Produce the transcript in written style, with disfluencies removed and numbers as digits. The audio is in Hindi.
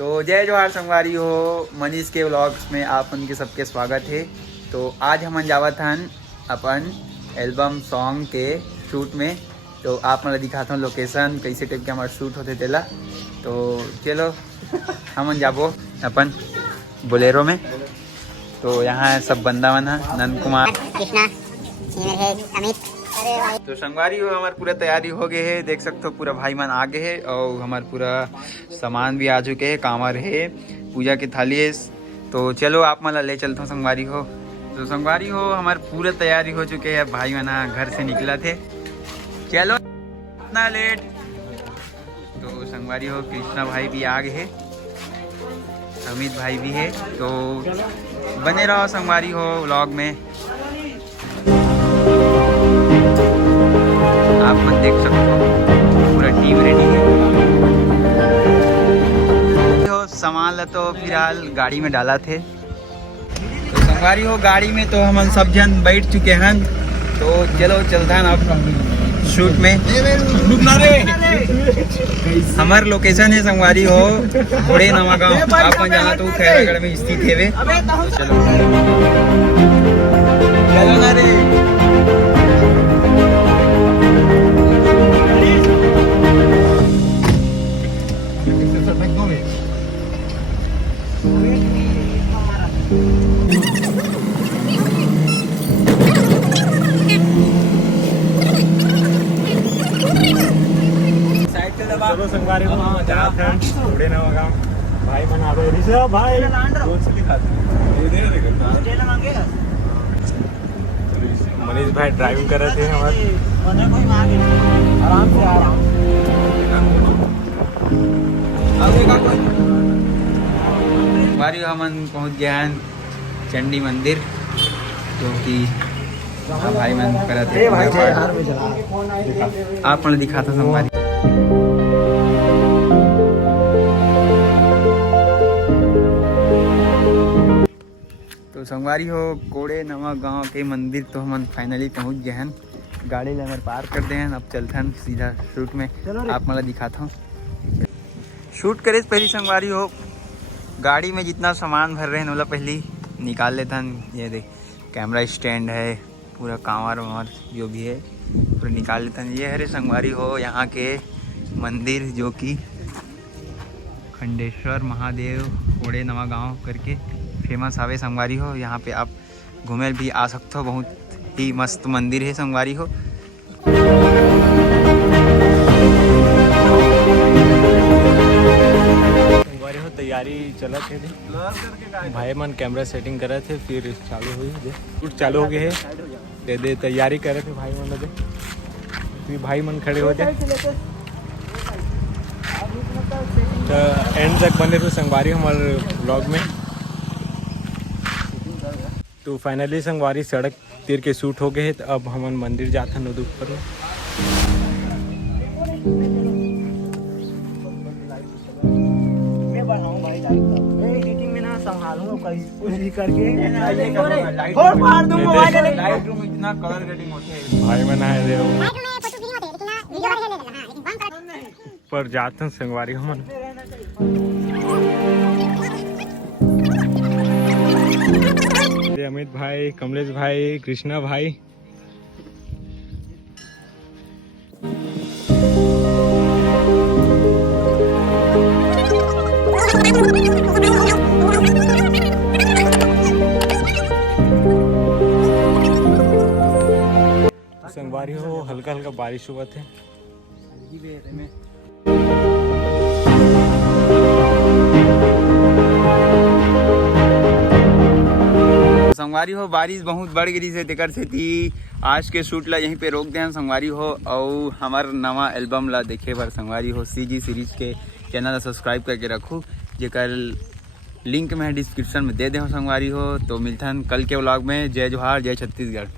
तो जय जोहार संगवारी हो, मनीष के व्लॉग्स में आप उनके सबके स्वागत है। तो आज हम जावत हन अपन एल्बम सॉन्ग के शूट में। तो आप मैं दिखाता हूँ लोकेशन कैसे टाइप के हमारे शूट होते तेला। तो चलो हम जाबो अपन बोलेरो में। तो यहाँ सब बंदा मन है, नंद कुमार, कृष्णा, अमित। तो संगवारी हो हमारे पूरा तैयारी हो गए है, देख सकते हो पूरा भाई मन आगे है और हमारे पूरा सामान भी आ चुके हैं, कामर है, पूजा की थाली है। तो चलो आप मला ले चलता हूँ संगवारी हो। तो संगवारी हो हमारे पूरा तैयारी हो चुके हैं, भाई मन घर से निकला थे, चलो इतना लेट। तो संगवारी हो कृष्णा भाई भी आ गए है, अमित भाई भी है। तो बने रहो संगवारी हो व्लॉग में, आप मन देख सकते हो पूरा टीम रेडी है। तो सामान ला तो फिलहाल गाड़ी में डाला थे। तो संगवारी हो गाड़ी में तो हम सब जन बैठ चुके हैं। तो चलो चलता है अब शूट में। हमार लोकेशन है संगवारी हो घोड़े नवा गाँव, आप मन जाना तो खैरागढ़ में स्थित है। तो चलो चलो ना रे। चलो संगवारी हो जाते हैं थोड़े ना होगा भाई मना दो ऋषभ भाई कौन से दिखाते मनीष भाई ड्राइविंग कर रहे थे हमारे आराम संगवारी हमन पहुंच गया हैं चंडी मंदिर, जो कि भाई मन करते आप मन दिखाता संगवारी। तो संगवारी हो कोड़े नवा गांव के मंदिर तो हम फाइनली पहुंच गए हैं। गाड़ी ले हमारे पार कर दे हैं, अब चलते हैं सीधा शूट में। आप मला दिखाता हूँ। शूट करे पहली संगवारी हो गाड़ी में जितना सामान भर रहे हैं ओला पहले निकाल लेते हैं। ये देख कैमरा स्टैंड है, पूरा कांवर वावर जो भी है पूरा निकाल लेते हैं। ये हरे संगवारी हो यहाँ के मंदिर, जो कि खंडेश्वर महादेव कोड़े नवा गांव करके फेमस आवे संगवारी हो। यहाँ पे आप घूमे भी आ सकते हो, बहुत ही मस्त मंदिर है संगवारी हो। संगवारी हो तैयारी चला थे भाई मन कैमरा सेटिंग कर रहे थे, फिर चालू हुई शूट चालू हो गए है। दे तैयारी कर रहे थे भाई मन लगे, फिर भाई मन खड़े हो जाए तो एंड तक बने रहो संगवारी हमारे ब्लॉग में। तो फाइनली संगवारी सड़क तीर के शूट हो गए हैं। तो अब हम मंदिर जाते हैं नदूपर में। एडिटिंग में ना संभालूंगा कहीं करके लाइट रूम इतना कलर ग्रेडिंग होते हैं भाई बनाए दे पर जाते हैं संगवारी हम अमित भाई, कमलेश भाई, कृष्णा भाई। संगवारी हो हल्का हल्का बारिश हुआ थे। संगवारी हो बारिश बहुत बढ़ गई से तेकर से थी आज के शूट ला यहीं पे रोक दें संगवारी हो। और हमार नवा एल्बम ला देखे बार संगवारी हो CG सीरीज के चैनल सब्सक्राइब करके रखूँ, जेकर लिंक मैं डिस्क्रिप्शन में दे दें संगवारी हो। तो मिलता है कल के व्लॉग में। जय जोहार, जय छत्तीसगढ़।